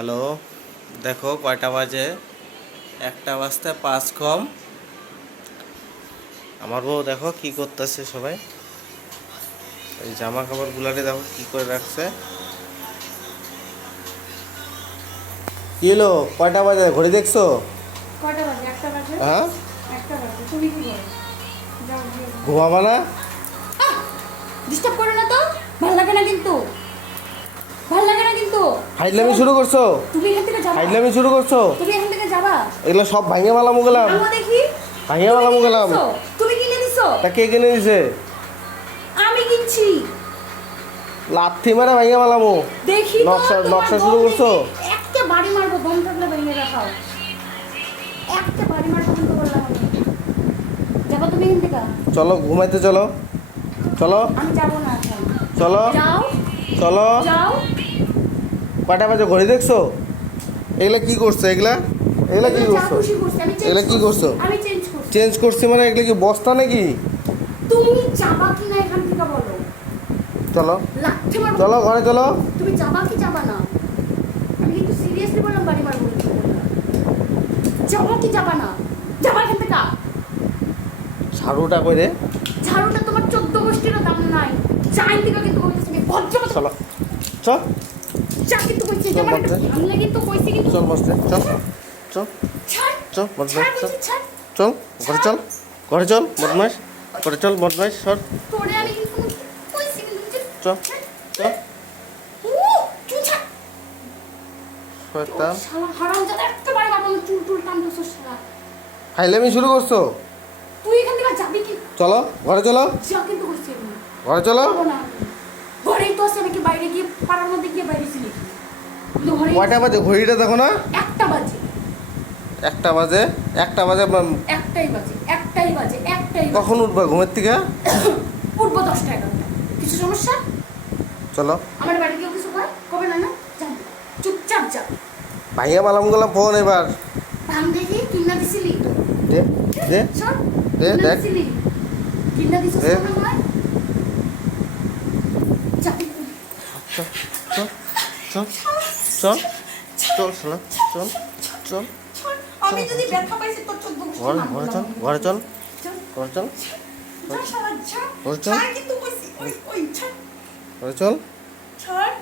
Hello, দেখো কয়টা বাজে, 1টা বাজতে 5 কম। আমার বউ দেখো কি করতেছে, সবাই এই জামা কাপড় গুলারে দেখো কি করে রাখছে। কি হলো, কয়টা বাজে ঘড়ি দেখছো? কয়টা বাজে? 1টা বাজে। হ্যাঁ, 1টা বাজে। তুমি কি করো? যাও গিয়ে ঘুমাবা না? ডিস্টার্ব করো না তো। ভালো লাগে না কিন্তু। ভালো লাগে না কিন্তু। ফাইজলামি শুরু করছো? তুমি এখান থেকে যাবা। ফাইজলামি শুরু করছো? তুমি এখান থেকে যাবা। এগুলো সব ভাঙে মালামু গেলাম, আমা দেখি। ভাঙে মালামু গেলাম। তুমি কিনে দিছো? তা কে কিনে দিছে? আমি কিনছি। লাথি মারা ভাঙে মালামু। দেখি তো। নকশা শুরু করছো? একটা বাড়ি মারবো, দম থাকলে ভেঙে রাখাও। একটা বাড়ি মারবো কিন্তু বললাম আমি। যাবা তুমি এখান থেকে? চলো ঘুমাইতে, চলো চলো আমি যাবো না এখন। চলো যাও চলো। যাও। কয়টা বাজে ঘড়ি দেখছো? এগুলা কি করছো? এগুলা এগুলা কি যা করছো? খুশি করছি, আমি চেঞ্জ এগুলা কি করছো? আমি চেঞ্জ করছি। চেঞ্জ করছে মানে এগুলা কি বস্তা নাকি? তুমি যাবা কি না এখান থেকে বলো। চলো লাঠি মারবো। চলো ঘরে চলো। তুমি যাবা কি যাবা না? আমি কিন্তু সিরিয়াসলি বললাম, বাড়ি মারবো। যাবা কি যাবা না? যাবা এখান থেকে। ঝাড়ুটা করে ঝাড়ুটা তোমার 14 গোষ্ঠীরও দাম নাই। যাই থেকে কিন্তু কইছি আমি ভদ্র মতো। চলো চল যা কিন্তু কইছি চল আমার বাচ্চা। ভাঙলে কিন্তু কইছি কিন্তু। চল বসতে, চল চল ছাড়। চল বদমাস, ছাড় চল বলছি, ছাড়। চল ঘরে চল, ঘরে চল বদমাস, ঘরে চল বদমাস, সর তোরে আমি কিন্তু কইছি কিন্তু। চল চল। ও তুই ছাড়। শয়তান, শালা হারামজাদা, একটা বাড়ি মারবো না, চুল টুল টানতেছ শালা। ফাইলামি শুরু করছো? তুই এখান থেকে যাবি কি? চলো ঘরে চলো, যা কিন্তু কইছি আমি। ঘরে চলো। যাবো না। ঘরেই তো আছে নাকি, বাইরে গিয়ে পাড়ার মধ্যে গিয়ে বাইরে ছিলি? কিন্তু ঘরে কয়টা বাজে ঘড়িটা দেখো না? 1টা বাজে। 1টা বাজে, 1টা বাজে। একটাই বাজে, একটাই বাজে, একটাই বাজে। কখন উঠবা ঘুমের থেকে? উঠবো 10টা 11টা। কিছু সমস্যা? চলো। আমার বাড়ি কেউ কিছু কয়? কবে না না? যা, চুপচাপ যা। ভাইয়া মালাম গেলাম ফোন এবার। ভাঙ দেখি, কিনা দিছিলি? দে দে সর। দে, কিনা দেখ। দিছিলি? কিনা দিছিস দে। না ভাই? যা। চল চল চল চল চল চল চল। আমি যদি ব্যথা পাইছি তোর 14 গোষ্ঠী ঘরে নাম ঘরে বললাম। চল, ঘরে চল, চল। ঘরে চল, যা শালা যা। ঘরে চল, ছাড় কিন্তু কইছি। ওই ছাড়। ঘরে চল। ছাড়।